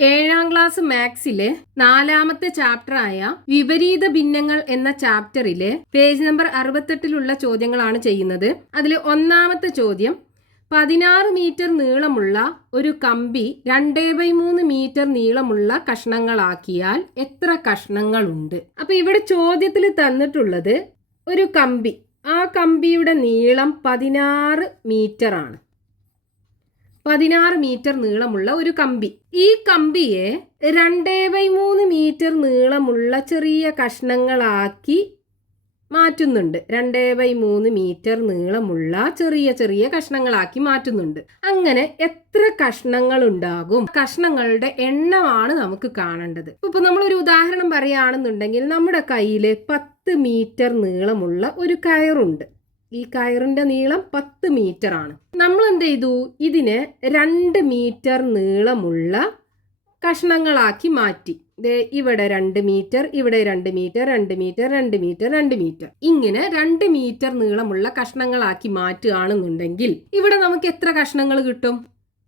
ഏഴാം ക്ലാസ് മാത്സിലെ 4ാമത്തെ ചാപ്റ്ററായ വിപരീത ഭിന്നങ്ങൾ എന്ന ചാപ്റ്ററിലെ പേജ് നമ്പർ 68 ചോദ്യങ്ങളാണ് ചെയ്യുന്നത്. അതിൽ 1ാമത്തെ ചോദ്യം, 16 മീറ്റർ നീളമുള്ള ഒരു കമ്പി 2/3 മീറ്റർ നീളമുള്ള കഷ്ണങ്ങളാക്കിയാൽ എത്ര കഷ്ണങ്ങളുണ്ട്? അപ്പൊ ഇവിടെ ചോദ്യത്തിൽ തന്നിട്ടുള്ളത് ഒരു കമ്പി, ആ കമ്പിയുടെ നീളം 16 മീറ്റർ ആണ്. 16 മീറ്റർ നീളമുള്ള ഒരു കമ്പി. ഈ കമ്പിയെ 2/3 മീറ്റർ നീളമുള്ള ചെറിയ കഷ്ണങ്ങളാക്കി മാറ്റുന്നുണ്ട്. 2/3 മീറ്റർ നീളമുള്ള ചെറിയ ചെറിയ കഷ്ണങ്ങളാക്കി മാറ്റുന്നുണ്ട്. അങ്ങനെ എത്ര കഷ്ണങ്ങൾ ഉണ്ടാകും? കഷ്ണങ്ങളുടെ എണ്ണമാണ് നമുക്ക് കാണേണ്ടത്. ഇപ്പൊ നമ്മളൊരു ഉദാഹരണം പറയുകയാണെന്നുണ്ടെങ്കിൽ, നമ്മുടെ കയ്യിൽ 10 മീറ്റർ നീളമുള്ള ഒരു കയറുണ്ട്. ഈ കയറിന്റെ നീളം 10 മീറ്റർ ആണ്. നമ്മൾ എന്ത് ചെയ്തു? ഇതിനെ 2 മീറ്റർ നീളമുള്ള കഷ്ണങ്ങളാക്കി മാറ്റി. ഇവിടെ 2 മീറ്റർ, ഇവിടെ 2 മീറ്റർ, 2 മീറ്റർ, 2 മീറ്റർ, 2 മീറ്റർ, ഇങ്ങനെ 2 മീറ്റർ നീളമുള്ള കഷ്ണങ്ങളാക്കി മാറ്റുകയാണെന്നുണ്ടെങ്കിൽ ഇവിടെ നമുക്ക് എത്ര കഷ്ണങ്ങൾ കിട്ടും?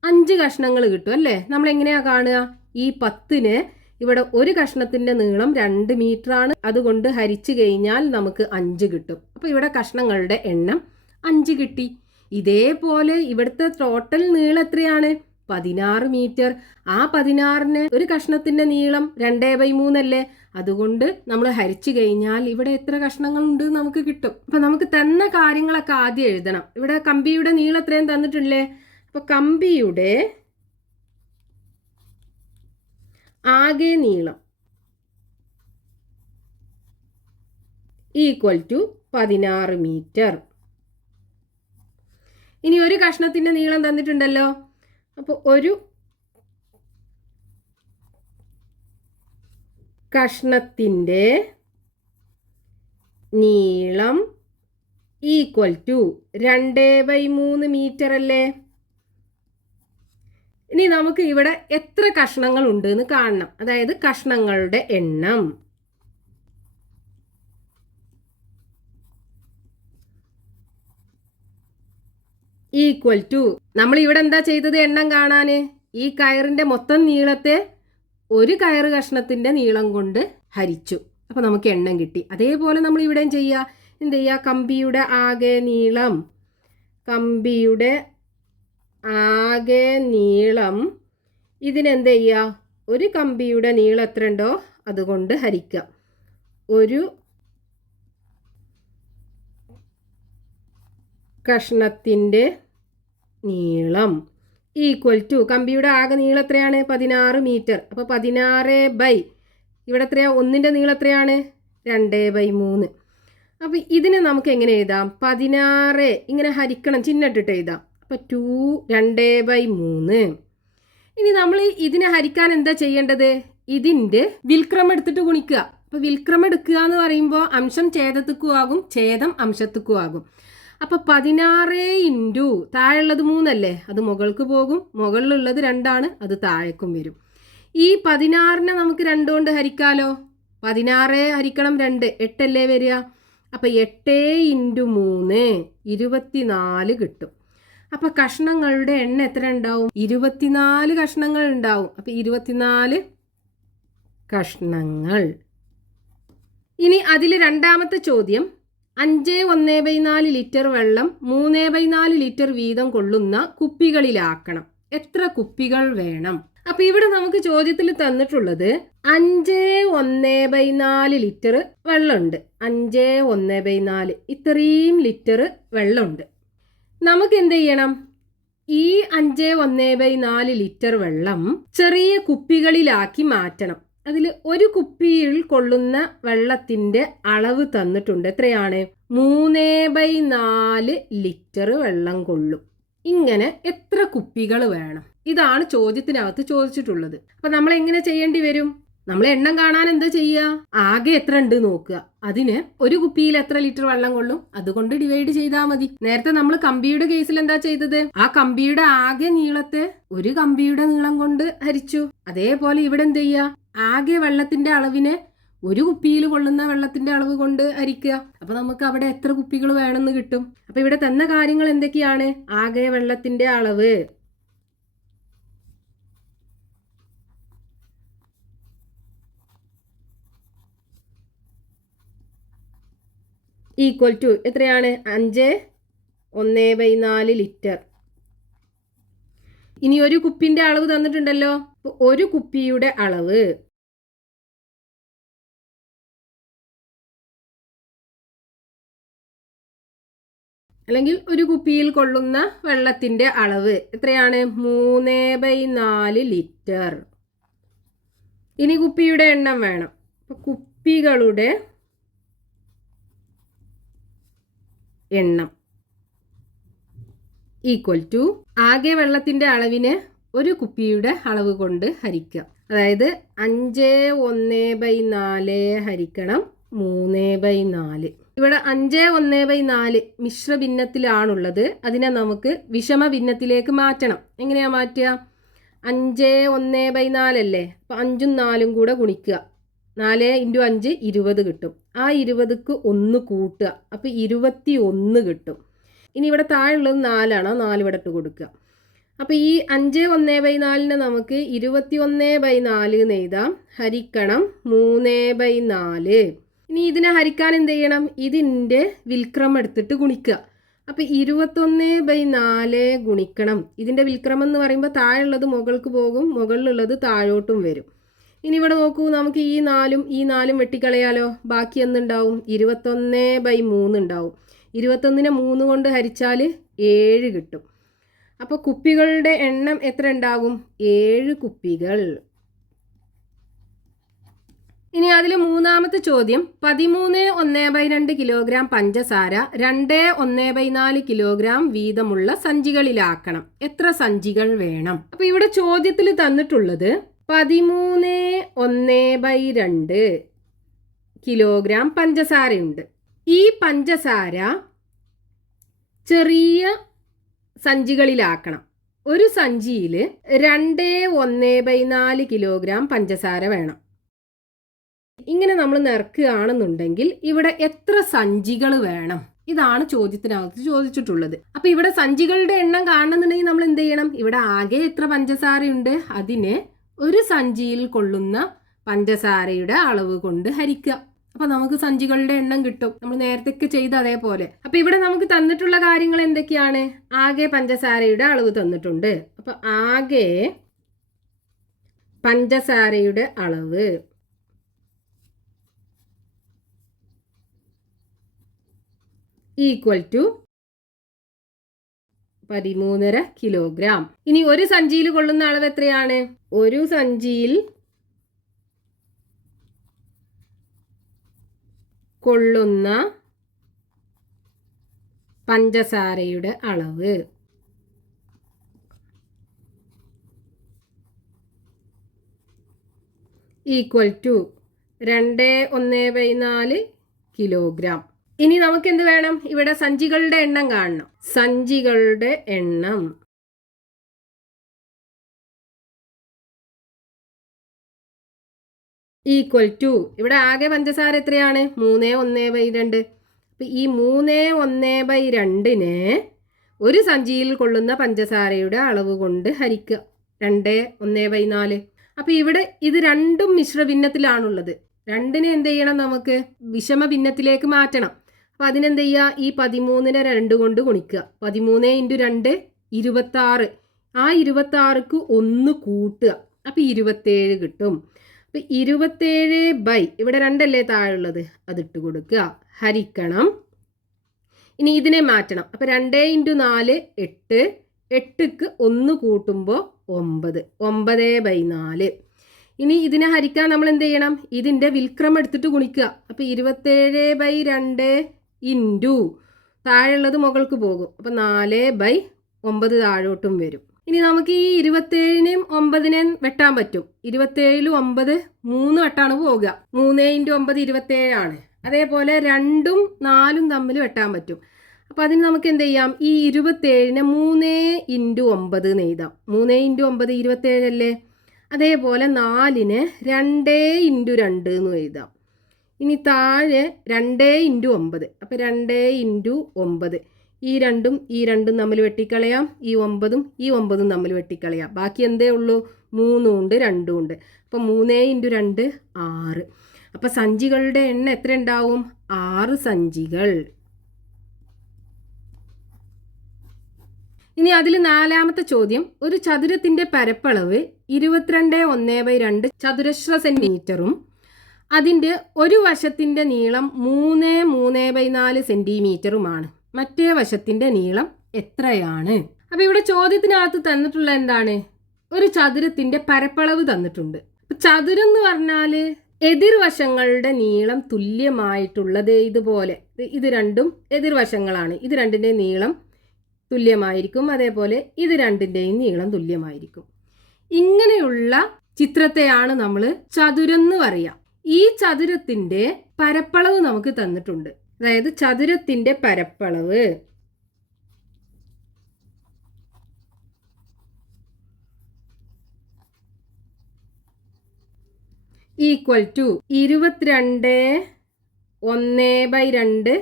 5 കഷ്ണങ്ങൾ കിട്ടും അല്ലേ? നമ്മൾ എങ്ങനെയാ കാണുക? ഈ 10ന് ഇവിടെ ഒരു കഷ്ണത്തിന്റെ നീളം 2 മീറ്റർ ആണ്. അതുകൊണ്ട് ഹരിച്ചു കഴിഞ്ഞാൽ നമുക്ക് 5 കിട്ടും. അപ്പൊ ഇവിടെ കഷ്ണങ്ങളുടെ എണ്ണം 5 കിട്ടി. ഇതേപോലെ ഇവിടുത്തെ ടോട്ടൽ നീളം എത്രയാണ്? 16 മീറ്റർ. ആ 16ന് ഒരു കഷ്ണത്തിന്റെ നീളം 2/3 അല്ലേ? അതുകൊണ്ട് നമ്മൾ ഹരിച്ചു കഴിഞ്ഞാൽ ഇവിടെ എത്ര കഷ്ണങ്ങളുണ്ട് നമുക്ക് കിട്ടും. അപ്പൊ നമുക്ക് തന്ന കാര്യങ്ങളൊക്കെ ആദ്യം എഴുതണം. ഇവിടെ കമ്പിയുടെ നീളം എത്രയും തന്നിട്ടില്ലേ? അപ്പൊ കമ്പിയുടെ ആകെ നീളം ഈക്വൽ ടു 16 മീറ്റർ. ഇനി ഒരു കഷ്ണത്തിന്റെ നീളം തന്നിട്ടുണ്ടല്ലോ. അപ്പോൾ ഒരു കഷ്ണത്തിന്റെ നീളം ഈക്വൽ ടു 2/3 മീറ്റർ അല്ലേ? ഇനി നമുക്ക് ഇവിടെ എത്ര കഷ്ണങ്ങൾ ഉണ്ട് എന്ന് കാണണം. അതായത് കഷ്ണങ്ങളുടെ എണ്ണം. ഈക്വൽ ടു, നമ്മൾ ഇവിടെ എന്താ ചെയ്തത്? എണ്ണം കാണാന് ഈ കയറിന്റെ മൊത്തം നീളത്തെ ഒരു കയറ് കഷ്ണത്തിന്റെ നീളം കൊണ്ട് ഹരിച്ചു. അപ്പൊ നമുക്ക് എണ്ണം കിട്ടി. അതേപോലെ നമ്മൾ ഇവിടെയും ചെയ്യുക. എന്ത് ചെയ്യുക? കമ്പിയുടെ ആകെ നീളം, കമ്പിയുടെ ആകെ നീളം, ഇതിനെന്ത് ചെയ്യുക? ഒരു കമ്പിയുടെ നീളം എത്ര ഉണ്ടോ അതുകൊണ്ട് ഹരിക്കുക. ഒരു കഷ്ണത്തിൻ്റെ നീളം ഈക്വൽ ടു, കമ്പിയുടെ ആകെ നീളം എത്രയാണ്? 16 മീറ്റർ. അപ്പോൾ 16 ഇവിടെ എത്രയാ? 1ന്റെ നീളം എത്രയാണ്? 2/3. അപ്പോൾ ഇതിനെ നമുക്ക് എങ്ങനെ എഴുതാം? 16 ഇങ്ങനെ ഹരിക്കണം, ചിഹ്നിട്ടിട്ട് എഴുതാം. അപ്പോൾ 2/3. ഇനി നമ്മൾ ഇതിനെ ഹരിക്കാൻ എന്താ ചെയ്യേണ്ടത്? ഇതിൻ്റെ വിൽക്രമം എടുത്തിട്ട് ഗുണിക്കുക. അപ്പോൾ വിൽക്രമം എടുക്കുക എന്ന് പറയുമ്പോൾ അംശം ഛേദത്തിക്കും ആകും, ഛേദം അംശത്തിക്കും ആകും. അപ്പോൾ 16 ഇൻറ്റു താഴെയുള്ളത് 3 അല്ലേ? അത് മുകൾക്ക് പോകും. മുകളിലുള്ളത് 2 ആണ്, അത് താഴേക്കും വരും. ഈ 16നെ നമുക്ക് 2 കൊണ്ട് ഹരിക്കാലോ. 16 ഹരിക്കണം 2, 8 അല്ലേ വരിക? അപ്പോൾ 8 ഇൻറ്റു 3 24 കിട്ടും. അപ്പൊ കഷ്ണങ്ങളുടെ എണ്ണം എത്ര ഉണ്ടാവും? 24 കഷ്ണങ്ങൾ ഉണ്ടാവും. അപ്പൊ 24 കഷ്ണങ്ങൾ. ഇനി അതിൽ 2ാമത്തെ ചോദ്യം, 5/1/4 ലിറ്റർ വെള്ളം 3/4 ലിറ്റർ വീതം കൊള്ളുന്ന കുപ്പികളിലാക്കണം. എത്ര കുപ്പികൾ വേണം? അപ്പൊ ഇവിടെ നമുക്ക് ചോദ്യത്തിൽ തന്നിട്ടുള്ളത് 5/1/4 ലിറ്റർ വെള്ളമുണ്ട്. 5/1/4 ഇത്രയും ലിറ്റർ വെള്ളമുണ്ട്. നമുക്ക് എന്ത് ചെയ്യണം? ഈ 5/1/4 ലിറ്റർ വെള്ളം ചെറിയ കുപ്പികളിലാക്കി മാറ്റണം. അതിൽ ഒരു കുപ്പിയിൽ കൊള്ളുന്ന വെള്ളത്തിന്റെ അളവ് തന്നിട്ടുണ്ട്. എത്രയാണ്? 3/4 ലിറ്റർ വെള്ളം കൊള്ളും. ഇങ്ങനെ എത്ര കുപ്പികൾ വേണം? ഇതാണ് ചോദ്യത്തിനകത്ത് ചോദിച്ചിട്ടുള്ളത്. അപ്പൊ നമ്മൾ എങ്ങനെ ചെയ്യേണ്ടി വരും? നമ്മൾ എണ്ണം കാണാൻ എന്താ ചെയ്യുക? ആകെ എത്ര ഉണ്ട് നോക്കുക. അതിന് ഒരു കുപ്പിയിൽ എത്ര ലിറ്റർ വെള്ളം കൊള്ളും അതുകൊണ്ട് ഡിവൈഡ് ചെയ്താൽ മതി. നേരത്തെ നമ്മൾ കമ്പിയുടെ കേസിൽ എന്താ ചെയ്തത്? ആ കമ്പിയുടെ ആകെ നീളത്തെ ഒരു കമ്പിയുടെ നീളം കൊണ്ട് ഹരിച്ചു. അതേപോലെ ഇവിടെ എന്ത് ചെയ്യുക? ആകെ വെള്ളത്തിന്റെ അളവിനെ ഒരു കുപ്പിയിൽ കൊള്ളുന്ന വെള്ളത്തിന്റെ അളവ് കൊണ്ട് ഹരിക്കുക. അപ്പൊ നമുക്ക് അവിടെ എത്ര കുപ്പികൾ വേണമെന്ന് കിട്ടും. അപ്പൊ ഇവിടെ തന്ന കാര്യങ്ങൾ എന്തൊക്കെയാണ്? ആകെ വെള്ളത്തിന്റെ അളവ്, ഈക്വൽ ടു എത്രയാണ്? 5 ലിറ്റർ. ഇനി ഒരു കുപ്പിന്റെ അളവ് തന്നിട്ടുണ്ടല്ലോ. ഒരു കുപ്പിയുടെ അളവ് അല്ലെങ്കിൽ ഒരു കുപ്പിയിൽ കൊള്ളുന്ന വെള്ളത്തിന്റെ അളവ് എത്രയാണ്? 3/4 ലിറ്റർ. ഇനി കുപ്പിയുടെ എണ്ണം വേണം. കുപ്പികളുടെ എണ്ണം ഈക്വൽ ടു ആകെ വെള്ളത്തിന്റെ അളവിനെ ഒരു കുപ്പിയുടെ അളവ് കൊണ്ട് ഹരിക്കുക. അതായത് 5/1/4 ഹരിക്കണം 3/4. ഇവിടെ 5/1/4 മിശ്ര ഭിന്നത്തിലാണുള്ളത്. അതിനെ നമുക്ക് വിഷമ ഭിന്നത്തിലേക്ക് മാറ്റണം. എങ്ങനെയാ മാറ്റുക? 5/1/4 അല്ലേ? അപ്പം 5ഉം 4ഉം കൂടെ ഗുണിക്കുക. 4 × 5 20 കിട്ടും. ആ 20ക്ക് 1 കൂട്ടുക. അപ്പം 21 കിട്ടും. ഇനി ഇവിടെ താഴെയുള്ളത് 4ആണ്. 4 ഇവിടെ ഇട്ട് കൊടുക്കുക. അപ്പം ഈ 5/1/4 നമുക്ക് 21/4 എന്ന് എഴുതാം. ഹരിക്കണം 3/4. ഇനി ഇതിനെ ഹരിക്കാൻ എന്ത് ചെയ്യണം? ഇതിൻ്റെ വിൽക്രമം എടുത്തിട്ട് ഗുണിക്കുക. അപ്പം 21/4 ഗുണിക്കണം. ഇതിൻ്റെ വിൽക്രമം എന്ന് പറയുമ്പോൾ താഴെയുള്ളത് മുകൾക്ക് പോകും, മുകളിലുള്ളത് താഴോട്ടും വരും. ഇനി ഇവിടെ നോക്കൂ, നമുക്ക് ഈ 4ഉം വെട്ടിക്കളയാലോ. ബാക്കി എന്തുണ്ടാവും? 21/3 ഉണ്ടാവും. 21നെ 3 കൊണ്ട് ഹരിച്ചാൽ 7 കിട്ടും. അപ്പോൾ കുപ്പികളുടെ എണ്ണം എത്ര ഉണ്ടാകും? 7 കുപ്പികൾ. ഇനി അതിൽ മൂന്നാമത്തെ ചോദ്യം 13.1/2 കിലോഗ്രാം പഞ്ചസാര 2.1/4 കിലോഗ്രാം വീതമുള്ള സഞ്ചികളിലാക്കണം. എത്ര സഞ്ചികൾ വേണം? അപ്പൊ ഇവിടെ ചോദ്യത്തിൽ തന്നിട്ടുള്ളത് 13.1/2 കിലോഗ്രാം പഞ്ചസാരയുണ്ട്. ഈ പഞ്ചസാര ചെറിയ സഞ്ചികളിലാക്കണം. ഒരു സഞ്ചിയിൽ 2.1/4 കിലോഗ്രാം പഞ്ചസാര വേണം. ഇങ്ങനെ നമ്മൾ നിറക്കുകയാണെന്നുണ്ടെങ്കിൽ ഇവിടെ എത്ര സഞ്ചികൾ വേണം? ഇതാണ് ചോദ്യത്തിനകത്ത് ചോദിച്ചിട്ടുള്ളത്. അപ്പൊ ഇവിടെ സഞ്ചികളുടെ എണ്ണം കാണണമെന്നുണ്ടെങ്കിൽ നമ്മൾ എന്ത് ചെയ്യണം? ഇവിടെ ആകെ എത്ര പഞ്ചസാരയുണ്ട് അതിനെ ഒരു സഞ്ചിയിൽ കൊള്ളുന്ന പഞ്ചസാരയുടെ അളവ് കൊണ്ട് ഹരിക്കുക. അപ്പൊ നമുക്ക് സഞ്ചികളുടെ എണ്ണം കിട്ടും. നമ്മൾ നേരത്തെ ചെയ്ത അതേപോലെ. അപ്പൊ ഇവിടെ നമുക്ക് തന്നിട്ടുള്ള കാര്യങ്ങൾ എന്തൊക്കെയാണ്? ആകെ പഞ്ചസാരയുടെ അളവ് തന്നിട്ടുണ്ട്. അപ്പൊ ആകെ പഞ്ചസാരയുടെ അളവ് ഈക്വൽ ടു 13.5 കിലോഗ്രാം. ഇനി ഒരു സഞ്ചിയിൽ കൊള്ളുന്ന അളവ് എത്രയാണ്? ഒരു സഞ്ചിയിൽ കൊള്ളുന്ന പഞ്ചസാരയുടെ അളവ് ഈക്വൽ ടു 2.1/4 കിലോഗ്രാം. ഇനി നമുക്ക് എന്ത് വേണം? ഇവിടെ സഞ്ചികളുടെ എണ്ണം കാണണം. സഞ്ചികളുടെ എണ്ണം ഈക്വൽ ടു ഇവിടെ ആകെ പഞ്ചസാര എത്രയാണ്? 3.1/2. അപ്പം ഈ 3.1/2നെ ഒരു സഞ്ചിയിൽ കൊള്ളുന്ന പഞ്ചസാരയുടെ അളവ് കൊണ്ട് ഹരിക്കുക. 2.1/4. അപ്പം ഇവിടെ ഇത് രണ്ടും മിശ്ര ഭിന്നത്തിലാണുള്ളത്. രണ്ടിനെ എന്ത് ചെയ്യണം? നമുക്ക് വിഷമ ഭിന്നത്തിലേക്ക് മാറ്റണം. അപ്പം അതിനെന്ത് ചെയ്യുക? ഈ 13നെ 2 കൊണ്ട് ഗുണിക്കുക. 13 × 2 26. ആ 26ക്ക് 1 കൂട്ടുക. അപ്പം 27 കിട്ടും. അപ്പം 27 ഇവിടെ 2 അല്ലേ താഴെയുള്ളത്, അതിട്ട് കൊടുക്കുക. ഹരിക്കണം. ഇനി ഇതിനെ മാറ്റണം. അപ്പം 2 × 4 8. 8ക്ക് 1 കൂട്ടുമ്പോൾ 9. 9/4. ഇനി ഇതിനെ ഹരിക്കാൻ നമ്മൾ എന്ത് ചെയ്യണം? ഇതിൻ്റെ വിൽക്രമം എടുത്തിട്ട് ഗുണിക്കുക. അപ്പം 27/2 ഇൻറ്റു താഴെയുള്ളത് മുകൾക്ക് പോകും. അപ്പം 4/9 താഴോട്ടും വരും. ഇനി നമുക്ക് ഈ 27നെയും 9നെയും വെട്ടാൻ പറ്റും. 27ൽ 9 3 വട്ടാണ് പോകുക. 3 × 9 27 ആണ്. അതേപോലെ 2ഉം 4ഉം തമ്മിൽ വെട്ടാൻ പറ്റും. അപ്പം അതിന് നമുക്ക് എന്ത് ചെയ്യാം? ഈ 27നെ 3 × 9 എന്ന് എഴുതാം. 3 × 9 27 അല്ലേ? അതേപോലെ 4നെ 2 × 2 എന്ന് എഴുതാം. ഇനി താഴെ 2 × 9. അപ്പം 2 × 9 ഈ 2ഉം തമ്മിൽ വെട്ടിക്കളയാം. ഈ 9ഉം ഈ 9ഉം തമ്മിൽ വെട്ടിക്കളയാം. ബാക്കി എന്തേ ഉള്ളൂ? 3 ഉണ്ട് 2 ഉണ്ട്. അപ്പം 3 × 2 6. അപ്പോൾ സഞ്ചികളുടെ എണ്ണം എത്ര ഉണ്ടാവും? 6 സഞ്ചികൾ. ഇനി അതിൽ നാലാമത്തെ ചോദ്യം, ഒരു ചതുരത്തിന്റെ പരപ്പളവ് 22.1/2 ചതുരശ്ര സെന്റിമീറ്ററും അതിൻ്റെ ഒരു വശത്തിന്റെ നീളം 3.3/4 സെന്റിമീറ്ററുമാണ്. മറ്റേ വശത്തിന്റെ നീളം എത്രയാണ്? അപ്പൊ ഇവിടെ ചോദ്യത്തിനകത്ത് തന്നിട്ടുള്ള എന്താണ്? ഒരു ചതുരത്തിന്റെ പരപ്പളവ് തന്നിട്ടുണ്ട്. ചതുരം എന്ന് പറഞ്ഞാല് എതിർവശങ്ങളുടെ നീളം തുല്യമായിട്ടുള്ളത് ഇതുപോലെ, ഇത് രണ്ടും എതിർവശങ്ങളാണ്, ഇത് രണ്ടിന്റെ നീളം തുല്യമായിരിക്കും, അതേപോലെ ഇത് രണ്ടിന്റെയും നീളം തുല്യമായിരിക്കും. ഇങ്ങനെയുള്ള ചിത്രത്തെയാണ് നമ്മൾ ചതുരം എന്ന് പറയുക. ഈ ചതുരത്തിന്റെ പരപ്പളവ് നമുക്ക് തന്നിട്ടുണ്ട്. അതായത് ചതുരത്തിന്റെ പരപ്പളവ് ഈക്വൽ ടു 22.1/2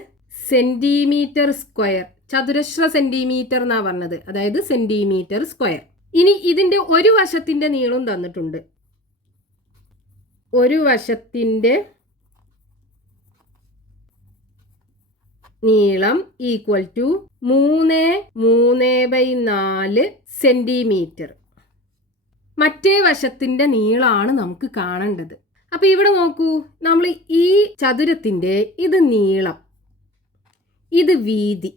സെന്റിമീറ്റർ സ്ക്വയർ. ചതുരശ്ര സെന്റിമീറ്റർ എന്നാ പറഞ്ഞത്, അതായത് സെന്റിമീറ്റർ സ്ക്വയർ. ഇനി ഇതിന്റെ ഒരു വശത്തിന്റെ നീളം തന്നിട്ടുണ്ട്. ഒരു വശത്തിന്റെ നീളം ഈക്വൽ ടു 3.3/4 സെന്റിമീറ്റർ. മറ്റേ വശത്തിന്റെ നീളമാണ് നമുക്ക് കാണേണ്ടത്. അപ്പൊ ഇവിടെ നോക്കൂ, നമ്മൾ ഈ ചതുരത്തിന്റെ ഇത് നീളം, ഇത് വീതി,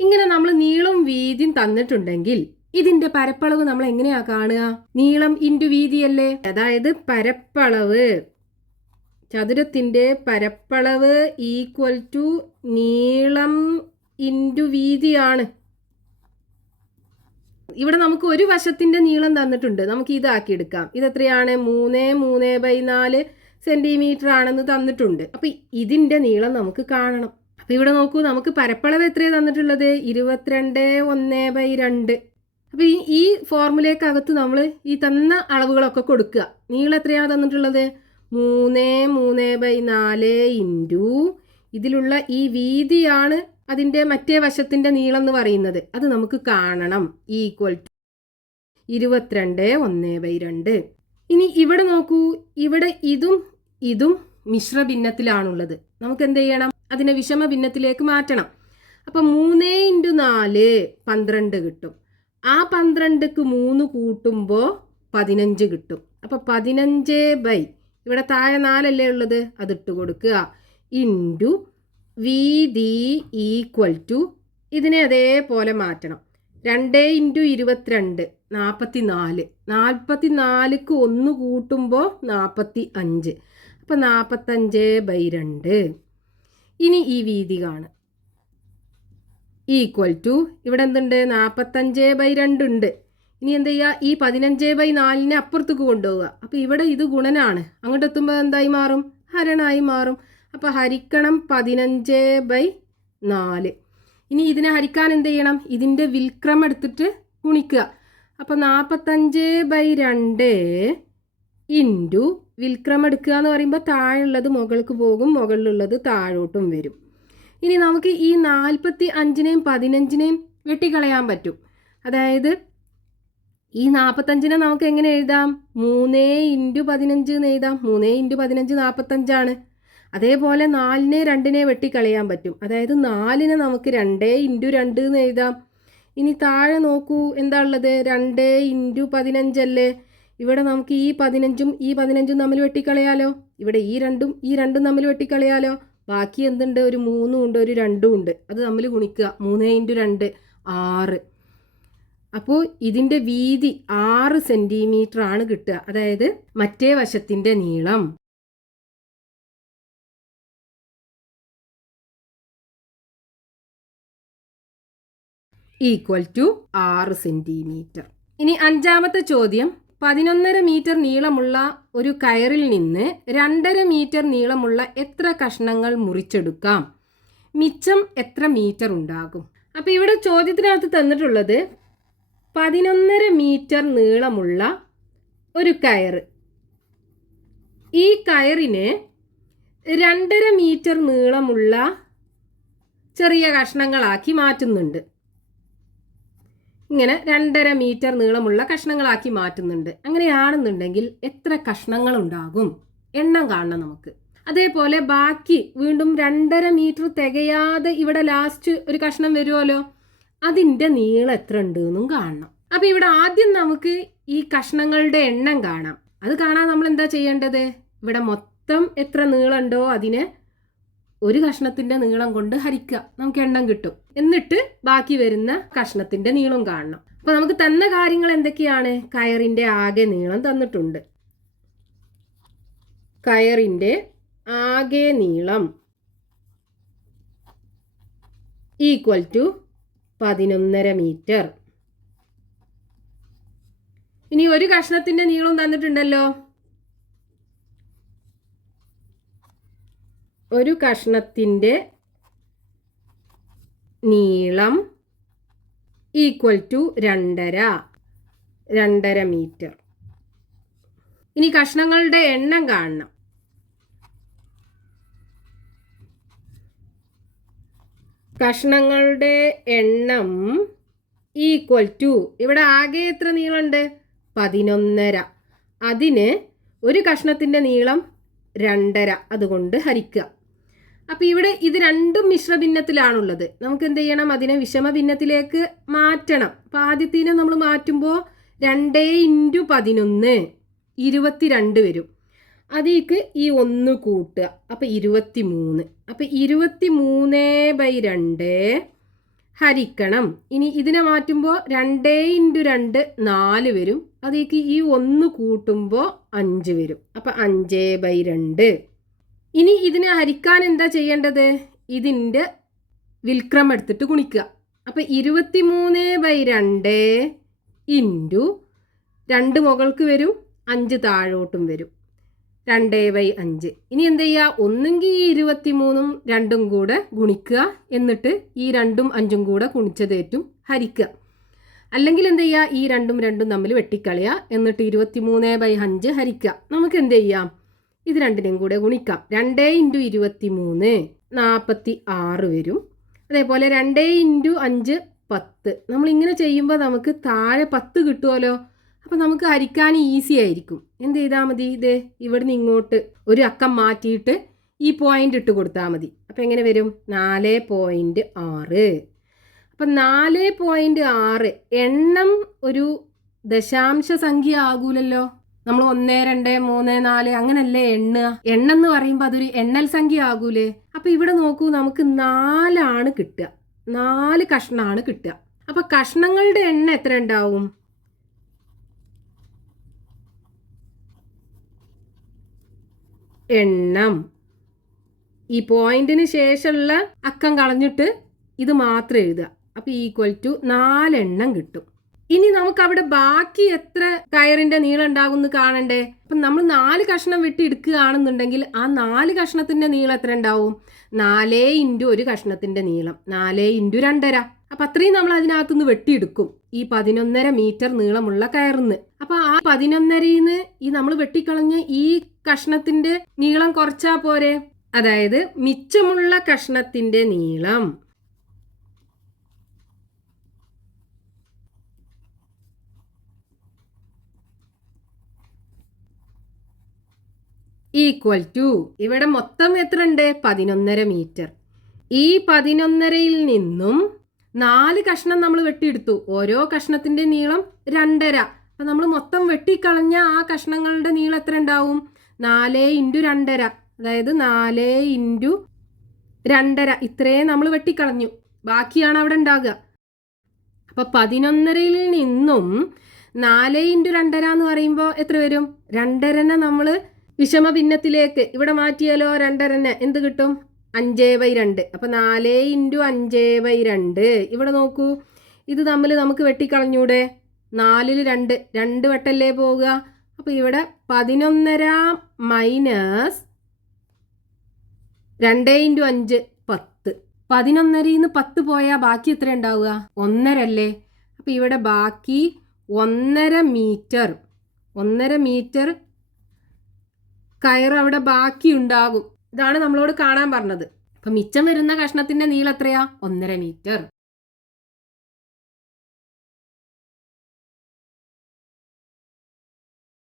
ഇങ്ങനെ നമ്മൾ നീളവും വീതിയും തന്നിട്ടുണ്ടെങ്കിൽ ഇതിന്റെ പരപ്പളവ് നമ്മൾ എങ്ങനെയാ കാണുക? നീളം ഇൻറ്റു വീതിയല്ലേ. അതായത് പരപ്പളവ്, ചതുരത്തിന്റെ പരപ്പളവ് ഈക്വൽ ടു നീളം ഇൻറ്റു വീതിയാണ്. ഇവിടെ നമുക്ക് ഒരു വശത്തിന്റെ നീളം തന്നിട്ടുണ്ട്, നമുക്ക് ഇതാക്കി എടുക്കാം. ഇതെത്രയാണ്? 3.3/4 സെന്റിമീറ്റർ ആണെന്ന് തന്നിട്ടുണ്ട്. അപ്പൊ ഇതിന്റെ നീളം നമുക്ക് കാണണം. അപ്പൊ ഇവിടെ നോക്കൂ, നമുക്ക് പരപ്പളവ് എത്രയാണ് തന്നിട്ടുള്ളത്? 22.1/2. അപ്പൊ ഈ ഫോർമുലയ്ക്കകത്ത് നമ്മൾ ഈ തന്ന അളവുകളൊക്കെ കൊടുക്കുക. നീളം എത്രയാണ് തന്നിട്ടുള്ളത്? 3.3/4 ഇൻറ്റു ഇതിലുള്ള ഈ വീതിയാണ് അതിൻ്റെ മറ്റേ വശത്തിൻ്റെ നീളം എന്ന് പറയുന്നത്. അത് നമുക്ക് കാണണം. Equal to 22.1/2. ഇനി ഇവിടെ നോക്കൂ, ഇവിടെ ഇതും മിശ്ര ഭിന്നത്തിലാണുള്ളത്. നമുക്ക് എന്ത് ചെയ്യണം? അതിനെ വിഷമ ഭിന്നത്തിലേക്ക് മാറ്റണം. അപ്പം 3 × 4 12 കിട്ടും. ആ 12ക്ക് 3 കൂട്ടുമ്പോൾ 15 കിട്ടും. അപ്പം 15 ഇവിടെ താഴെ 4 അല്ലേ ഉള്ളത്, അതിട്ട് കൊടുക്കുക. ഇൻറ്റു വീതി ഈക്വൽ ടു ഇതിനെ അതേപോലെ മാറ്റണം. 2 × 22 44. 44ക്ക് 1 കൂട്ടുമ്പോൾ 45. അപ്പം 45/2. ഇനി ഈ വീതി കാണും. ഈക്വൽ ടു ഇവിടെ എന്തുണ്ട്? 45/2 ഉണ്ട്. ഇനി എന്ത് ചെയ്യുക? ഈ 15/4 അപ്പുറത്തേക്ക് കൊണ്ടുപോവുക. അപ്പോൾ ഇവിടെ ഇത് ഗുണനാണ്, അങ്ങോട്ട് എത്തുമ്പോൾ എന്തായി മാറും? ഹരണായി മാറും. അപ്പോൾ ഹരിക്കണം 15/4. ഇനി ഇതിനെ ഹരിക്കാൻ എന്ത് ചെയ്യണം? ഇതിൻ്റെ വിൽക്രമം എടുത്തിട്ട് ഗുണിക്കുക. അപ്പോൾ 45/2 ഇൻറ്റു വിൽക്രമം എടുക്കുക എന്ന് പറയുമ്പോൾ താഴെയുള്ളത് മുകൾക്ക് പോകും, മുകളിലുള്ളത് താഴോട്ടും വരും. ഇനി നമുക്ക് ഈ 45നെയും 15നെയും വെട്ടിക്കളയാൻ പറ്റും. അതായത് ഈ 45നെ നമുക്ക് എങ്ങനെ എഴുതാം? 3 × 15 എന്ന് എഴുതാം. 3 × 15 45 അതേപോലെ 4നെ 2നെ വെട്ടിക്കളയാൻ പറ്റും. അതായത് 4നെ നമുക്ക് 2 × 2 എന്ന് എഴുതാം. ഇനി താഴെ നോക്കൂ, എന്താ ഉള്ളത്? 2 × 15 അല്ലേ. ഇവിടെ നമുക്ക് ഈ 15ഉം ഈ 15ഉം തമ്മിൽ വെട്ടിക്കളയാലോ. ഇവിടെ ഈ രണ്ടും തമ്മിൽ വെട്ടിക്കളയാലോ. ബാക്കി എന്തുണ്ട്? ഒരു 3 ഉണ്ട്, ഒരു 2 ഉണ്ട്. അത് തമ്മിൽ ഗുണിക്കുക. 3 × 2 6. അപ്പോൾ ഇതിൻ്റെ വീതി 6 സെന്റിമീറ്റർ ആണ് കിട്ടുക. അതായത് മറ്റേ വശത്തിൻ്റെ നീളം ഈക്വൽ ടു 6 സെന്റിമീറ്റർ. ഇനി 5ാമത്തെ ചോദ്യം, 11.5 മീറ്റർ നീളമുള്ള ഒരു കയറിൽ നിന്ന് 2.5 മീറ്റർ നീളമുള്ള എത്ര കഷ്ണങ്ങൾ മുറിച്ചെടുക്കാം? മിച്ചം എത്ര മീറ്റർ ഉണ്ടാകും? അപ്പോൾ ഇവിടെ ചോദ്യത്തിനകത്ത് തന്നിട്ടുള്ളത് 11.5 മീറ്റർ നീളമുള്ള ഒരു കയറ്. ഈ കയറിന് 2.5 മീറ്റർ നീളമുള്ള ചെറിയ കഷ്ണങ്ങളാക്കി മാറ്റുന്നുണ്ട്. ഇങ്ങനെ 2.5 മീറ്റർ നീളമുള്ള കഷ്ണങ്ങളാക്കി മാറ്റുന്നുണ്ട്. അങ്ങനെയാണെന്നുണ്ടെങ്കിൽ എത്ര കഷ്ണങ്ങൾ ഉണ്ടാകും? എണ്ണം കാണണം നമുക്ക്. അതേപോലെ ബാക്കി വീണ്ടും 2.5 മീറ്റർ തികയാതെ ഇവിടെ ലാസ്റ്റ് ഒരു കഷ്ണം വരുമല്ലോ, അതിൻ്റെ നീളം എത്ര ഉണ്ട് എന്നും കാണണം. അപ്പൊ ഇവിടെ ആദ്യം നമുക്ക് ഈ കഷ്ണങ്ങളുടെ എണ്ണം കാണാം. അത് കാണാൻ നമ്മൾ എന്താ ചെയ്യേണ്ടത്? ഇവിടെ മൊത്തം എത്ര നീളമുണ്ടോ അതിനെ ഒരു കഷ്ണത്തിന്റെ നീളം കൊണ്ട് ഹരിക്കുക, നമുക്ക് എണ്ണം കിട്ടും. എന്നിട്ട് ബാക്കി വരുന്ന കഷ്ണത്തിന്റെ നീളം കാണണം. അപ്പൊ നമുക്ക് തന്ന കാര്യങ്ങൾ എന്തൊക്കെയാണ്? കയറിന്റെ ആകെ നീളം തന്നിട്ടുണ്ട്. കയറിന്റെ ആകെ നീളം ഈക്വൽ ടു 11.5 മീറ്റർ. ഇനി ഒരു കഷ്ണത്തിന്റെ നീളം തന്നിട്ടുണ്ടല്ലോ. ഒരു കഷ്ണത്തിന്റെ നീളം ഈക്വൽ ടു 2.5 മീറ്റർ. ഇനി കഷ്ണങ്ങളുടെ എണ്ണം കാണണം. കഷ്ണങ്ങളുടെ എണ്ണം ഈക്വൽ ടു, ഇവിടെ ആകെ എത്ര നീളമുണ്ട്? 11.5. അതിന് ഒരു കഷ്ണത്തിന്റെ നീളം 2.5, അതുകൊണ്ട് ഹരിക്കുക. അപ്പം ഇവിടെ ഇത് രണ്ടും മിശ്രഭിന്നത്തിലാണുള്ളത്. നമുക്ക് എന്ത് ചെയ്യണം? അതിനെ വിഷമഭിന്നത്തിലേക്ക് മാറ്റണം. അപ്പം ആദ്യത്തിനെ നമ്മൾ മാറ്റുമ്പോൾ 2 × 11 22 വരും. അതിലേക്ക് ഈ 1 കൂട്ടുക, അപ്പം 23. അപ്പം 23/2 ഹരിക്കണം. ഇനി ഇതിനെ മാറ്റുമ്പോൾ 2 × 2 4 വരും. അതിലേക്ക് ഈ 1 കൂട്ടുമ്പോൾ 5 വരും. അപ്പം 5/2. ഇനി ഇതിനെ ഹരിക്കാൻ എന്താ ചെയ്യേണ്ടത്? ഇതിൻ്റെ വിൽക്രമം എടുത്തിട്ട് ഗുണിക്കുക. അപ്പം 23/2 ഇൻറ്റു 2 മുകൾക്ക് വരും, 5 താഴോട്ടും വരും, 2/5. ഇനി എന്ത് ചെയ്യുക? ഒന്നെങ്കിൽ ഈ 23ഉം 2ഉം കൂടെ ഗുണിക്കുക, എന്നിട്ട് ഈ 2ഉം 5ഉം കൂടെ ഗുണിച്ചതേറ്റും ഹരിക്കുക. അല്ലെങ്കിൽ എന്ത് ചെയ്യുക? ഈ 2ഉം 2ഉം തമ്മിൽ വെട്ടിക്കളയുക, എന്നിട്ട് 23/5 ഹരിക്കുക. നമുക്ക് എന്ത് ചെയ്യാം? ഇത് രണ്ടിനെയും കൂടെ ഗുണിക്കാം. 2 × 23 46 വരും. അതേപോലെ 2 × 5 10. നമ്മളിങ്ങനെ ചെയ്യുമ്പോൾ നമുക്ക് താഴെ 10 കിട്ടുമല്ലോ. അപ്പം നമുക്ക് ഹരിക്കാൻ ഈസി ആയിരിക്കും. എന്ത് ചെയ്താൽ മതി? ഇത് ഇവിടുന്ന് ഇങ്ങോട്ട് ഒരു അക്കം മാറ്റിയിട്ട് ഈ പോയിന്റ് ഇട്ട് കൊടുത്താൽ മതി. അപ്പം എങ്ങനെ വരും? 4.6. അപ്പം 4.6 എണ്ണം ഒരു ദശാംശ സംഖ്യ ആകൂലല്ലോ. നമ്മൾ 1 2 3 4 അങ്ങനല്ലേ എണ്ണുക. എന്ന് പറയുമ്പോൾ അതൊരു എണ്ണൽ സംഖ്യ ആകൂലേ. അപ്പം ഇവിടെ നോക്കൂ, നമുക്ക് 4 കിട്ടുക, 4 കഷ്ണമാണ് കിട്ടുക. അപ്പം കഷ്ണങ്ങളുടെ എണ്ണം എത്ര ഉണ്ടാവും? എണ്ണം ഈ പോയിന്റിന് ശേഷമുള്ള അക്കം കളഞ്ഞിട്ട് ഇത് മാത്രം എഴുതുക. അപ്പം ഈക്വൽ ടു 4 എണ്ണം കിട്ടും. ഇനി നമുക്ക് അവിടെ ബാക്കി എത്ര കയറിന്റെ നീളം ഉണ്ടാകും എന്ന് കാണണ്ടേ. അപ്പം നമ്മൾ 4 കഷ്ണം വെട്ടി എടുക്കുകയാണെന്നുണ്ടെങ്കിൽ ആ 4 കഷ്ണത്തിന്റെ നീളം എത്ര ഉണ്ടാവും? 4 × ഒരു കഷ്ണത്തിന്റെ നീളം 4 × 2.5. അപ്പം അത്രയും നമ്മൾ അതിനകത്തുനിന്ന് വെട്ടിയെടുക്കും, ഈ 11.5 മീറ്റർ നീളമുള്ള കയറിന്ന്. അപ്പം ആ 11.5 ഈ നമ്മൾ വെട്ടിക്കളഞ്ഞ ഈ കഷ്ണത്തിന്റെ നീളം കുറച്ചാ പോരെ. അതായത് മിച്ചമുള്ള കഷ്ണത്തിന്റെ നീളം ഈക്വൽ ടു, ഇവിടെ മൊത്തം എത്ര ഉണ്ട്? 11.5 മീറ്റർ. ഈ 11.5യിൽ നിന്നും 4 കഷ്ണം നമ്മൾ വെട്ടിയെടുത്തു. ഓരോ കഷ്ണത്തിന്റെ നീളം 2.5. അപ്പം നമ്മൾ മൊത്തം വെട്ടിക്കളഞ്ഞ ആ കഷ്ണങ്ങളുടെ നീളം എത്ര ഉണ്ടാവും? 4 × 2.5, അതായത് 4 × 2.5. ഇത്രയും നമ്മൾ വെട്ടിക്കളഞ്ഞു, ബാക്കിയാണ് അവിടെ ഉണ്ടാകുക. അപ്പം 11.5യിൽ നിന്നും 4 × 2.5 എന്ന് പറയുമ്പോൾ എത്ര വരും? 2.5 നമ്മൾ വിഷമഭിന്നത്തിലേക്ക് ഇവിടെ മാറ്റിയാലോ? 2.5 എന്ത് കിട്ടും? 5/2. അപ്പം 4 × 5/2. ഇവിടെ നോക്കൂ, ഇത് തമ്മിൽ നമുക്ക് വെട്ടിക്കളഞ്ഞൂടെ? 4ൽ 2 വട്ടല്ലേ പോവുക. അപ്പം ഇവിടെ 11.5 മൈനസ് 2 × 5 10. 11.5ൽ നിന്ന് 10 പോയാൽ ബാക്കി എത്ര ഉണ്ടാവുക? 1.5 അല്ലേ. അപ്പം ഇവിടെ ബാക്കി 1.5 മീറ്റർ. 1.5 മീറ്റർ കയർ അവിടെ ബാക്കി ഉണ്ടാകും. ഇതാണ് നമ്മളോട് കാണാൻ പറഞ്ഞത്. അപ്പം മിച്ചം വരുന്ന കഷ്ണത്തിന്റെ നീളം എത്രയാ? 1.5 മീറ്റർ.